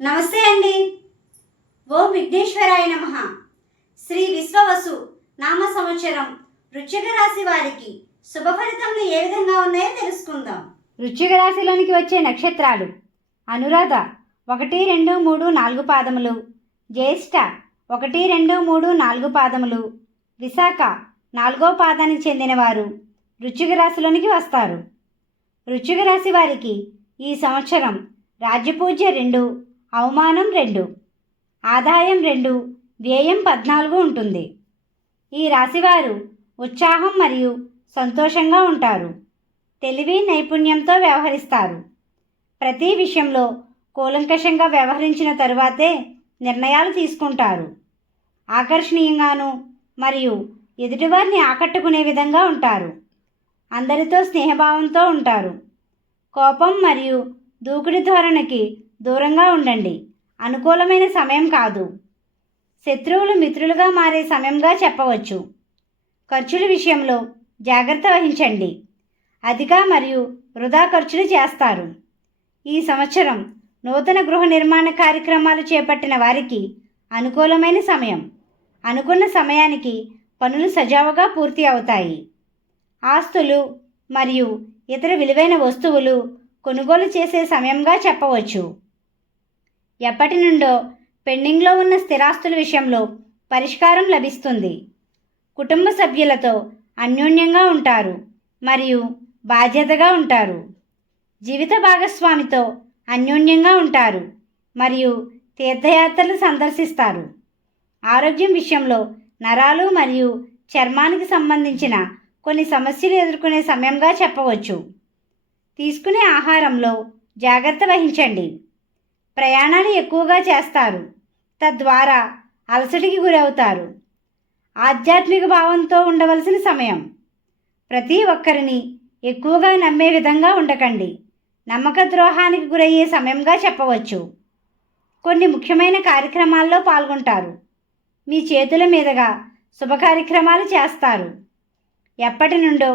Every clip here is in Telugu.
నమస్తే అండి. ఓం విఘ్నేశ్వరాయ నమః. శ్రీ విశ్వవసు నామ సంవత్సరం వృశ్చిక రాశి వారికి శుభ ఫలితములు ఏ విధంగా ఉన్నాయో తెలుసుకుందాం. వృశ్చిక రాశిలోనికి వచ్చే నక్షత్రాలు: అనురాధ 1, 2, 3, 4 పాదములు, జ్యేష్ఠ 1, 2, 3, 4 పాదములు, విశాఖ 4వ పాదానికి చెందినవారు వృశ్చిక రాశిలోనికి వస్తారు. వృశ్చిక రాశి వారికి ఈ సంవత్సరం రాజ్యపూజ్య 2, అవమానం 2, ఆదాయం 2, వ్యయం 14 ఉంటుంది. ఈ రాశివారు ఉత్సాహం మరియు సంతోషంగా ఉంటారు. తెలివి నైపుణ్యంతో వ్యవహరిస్తారు. ప్రతి విషయంలో కూలంకషంగా వ్యవహరించిన తరువాతే నిర్ణయాలు తీసుకుంటారు. ఆకర్షణీయంగాను మరియు ఎదుటివారిని ఆకట్టుకునే విధంగా ఉంటారు. అందరితో స్నేహభావంతో ఉంటారు. కోపం మరియు దూకుడు ధోరణికి దూరంగా ఉండండి. అనుకూలమైన సమయం కాదు. శత్రువులు మిత్రులుగా మారే సమయంగా చెప్పవచ్చు. ఖర్చుల విషయంలో జాగ్రత్త వహించండి. అధిక మరియు వృధా ఖర్చులు చేస్తారు. ఈ సంవత్సరం నూతన గృహ నిర్మాణ కార్యక్రమాలు చేపట్టిన వారికి అనుకూలమైన సమయం. అనుకున్న సమయానికి పనులు సజావుగా పూర్తి అవుతాయి. ఆస్తులు మరియు ఇతర విలువైన వస్తువులు కొనుగోలు చేసే సమయంగా చెప్పవచ్చు. ఎప్పటి నుండో పెండింగ్లో ఉన్న స్థిరాస్తుల విషయంలో పరిష్కారం లభిస్తుంది. కుటుంబ సభ్యులతో అన్యోన్యంగా ఉంటారు మరియు బాధ్యతగా ఉంటారు. జీవిత భాగస్వామితో అన్యోన్యంగా ఉంటారు మరియు తీర్థయాత్రలు సందర్శిస్తారు. ఆరోగ్యం విషయంలో నరాలు మరియు చర్మానికి సంబంధించిన కొన్ని సమస్యలు ఎదుర్కొనే సమయంగా చెప్పవచ్చు. తీసుకునే ఆహారంలో జాగ్రత్త వహించండి. ప్రయాణాలు ఎక్కువగా చేస్తారు, తద్వారా అలసటికి గురవుతారు. ఆధ్యాత్మిక భావంతో ఉండవలసిన సమయం. ప్రతి ఒక్కరిని ఎక్కువగా నమ్మే విధంగా ఉండకండి. నమ్మక ద్రోహానికి గురయ్యే సమయంగా చెప్పవచ్చు. కొన్ని ముఖ్యమైన కార్యక్రమాల్లో పాల్గొంటారు. మీ చేతుల మీదుగా శుభ కార్యక్రమాలు చేస్తారు. ఎప్పటి నుండో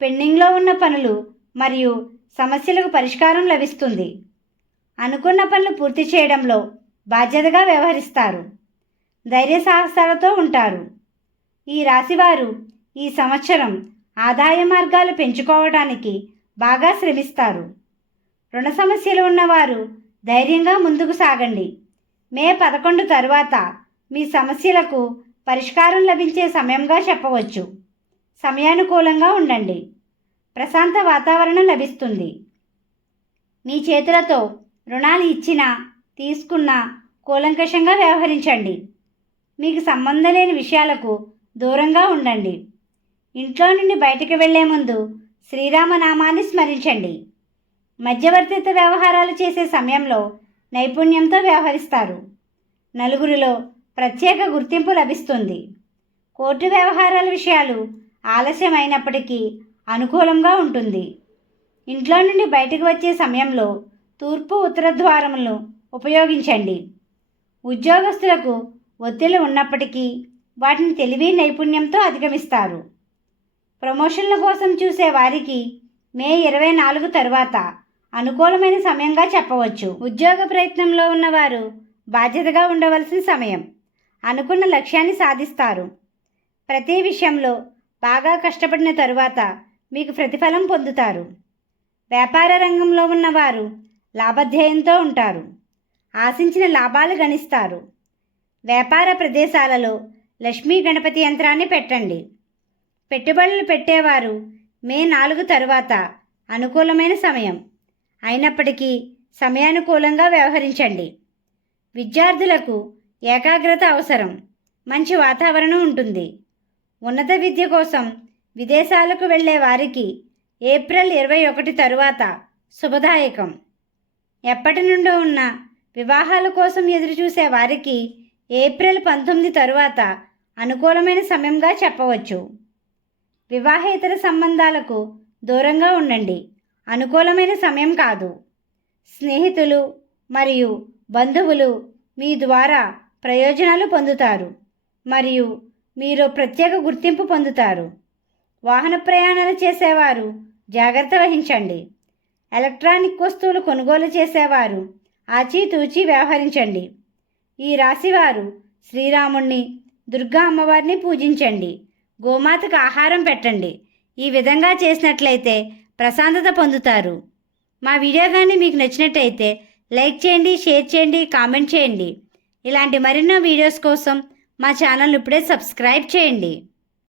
పెండింగ్లో ఉన్న పనులు మరియు సమస్యలకు పరిష్కారం లభిస్తుంది. అనుకున్న పనులు పూర్తి చేయడంలో బాధ్యతగా వ్యవహరిస్తారు. ధైర్య సాహసాలతో ఉంటారు. ఈ రాశివారు ఈ సంవత్సరం ఆదాయ మార్గాలు పెంచుకోవడానికి బాగా శ్రమిస్తారు. రుణ సమస్యలు ఉన్నవారు ధైర్యంగా ముందుకు సాగండి. మే 11 తరువాత మీ సమస్యలకు పరిష్కారం లభించే సమయంగా చెప్పవచ్చు. సమయానుకూలంగా ఉండండి. ప్రశాంత వాతావరణం లభిస్తుంది. మీ చేతులతో రుణాలు ఇచ్చినా తీసుకున్నా కూలంకషంగా వ్యవహరించండి. మీకు సంబంధం లేని విషయాలకు దూరంగా ఉండండి. ఇంట్లో నుండి బయటకు వెళ్లే ముందు శ్రీరామనామాన్ని స్మరించండి. మధ్యవర్తిత్వ వ్యవహారాలు చేసే సమయంలో నైపుణ్యంతో వ్యవహరిస్తారు. నలుగురిలో ప్రత్యేక గుర్తింపు లభిస్తుంది. కోర్టు వ్యవహారాల విషయాలు ఆలస్యమైనప్పటికీ అనుకూలంగా ఉంటుంది. ఇంట్లో నుండి బయటకు వచ్చే సమయంలో తూర్పు ఉత్తర ద్వారములను ఉపయోగించండి. ఉద్యోగస్తులకు ఒత్తిళ్లు ఉన్నప్పటికీ వాటిని తెలివి నైపుణ్యంతో అధిగమిస్తారు. ప్రమోషన్ల కోసం చూసే వారికి మే 24 తరువాత అనుకూలమైన సమయంగా చెప్పవచ్చు. ఉద్యోగ ప్రయత్నంలో ఉన్నవారు బాధ్యతగా ఉండవలసిన సమయం. అనుకున్న లక్ష్యాన్ని సాధిస్తారు. ప్రతి విషయంలో బాగా కష్టపడిన తరువాత మీకు ప్రతిఫలం పొందుతారు. వ్యాపార రంగంలో ఉన్నవారు లాభధ్యేయంతో ఉంటారు. ఆశించిన లాభాలు గణిస్తారు. వ్యాపార ప్రదేశాలలో లక్ష్మీ గణపతి యంత్రాన్ని పెట్టండి. పెట్టుబడులు పెట్టేవారు మే 4 తరువాత అనుకూలమైన సమయం. అయినప్పటికీ సమయానుకూలంగా వ్యవహరించండి. విద్యార్థులకు ఏకాగ్రత అవసరం. మంచి వాతావరణం ఉంటుంది. ఉన్నత విద్య కోసం విదేశాలకు వెళ్ళే వారికి ఏప్రిల్ 21 తరువాత శుభదాయకం. ఎప్పటి నుండో ఉన్న వివాహాల కోసం ఎదురుచూసే వారికి ఏప్రిల్ 19 తరువాత అనుకూలమైన సమయంగా చెప్పవచ్చు. వివాహేతర సంబంధాలకు దూరంగా ఉండండి. అనుకూలమైన సమయం కాదు. స్నేహితులు మరియు బంధువులు మీ ద్వారా ప్రయోజనాలు పొందుతారు మరియు మీరు ప్రత్యేక గుర్తింపు పొందుతారు. వాహన ప్రయాణాలు చేసేవారు జాగ్రత్త వహించండి. ఎలక్ట్రానిక్ వస్తువులు కొనుగోలు చేసేవారు ఆచితూచి వ్యవహరించండి. ఈ రాశివారు శ్రీరాముణ్ణి, దుర్గా అమ్మవారిని పూజించండి. గోమాతకు ఆహారం పెట్టండి. ఈ విధంగా చేసినట్లయితే ప్రశాంతత పొందుతారు. మా వీడియో కానీ మీకు నచ్చినట్టయితే లైక్ చేయండి, షేర్ చేయండి, కామెంట్ చేయండి. ఇలాంటి మరెన్నో వీడియోస్ కోసం మా ఛానల్ ఇప్పుడే సబ్స్క్రైబ్ చేయండి.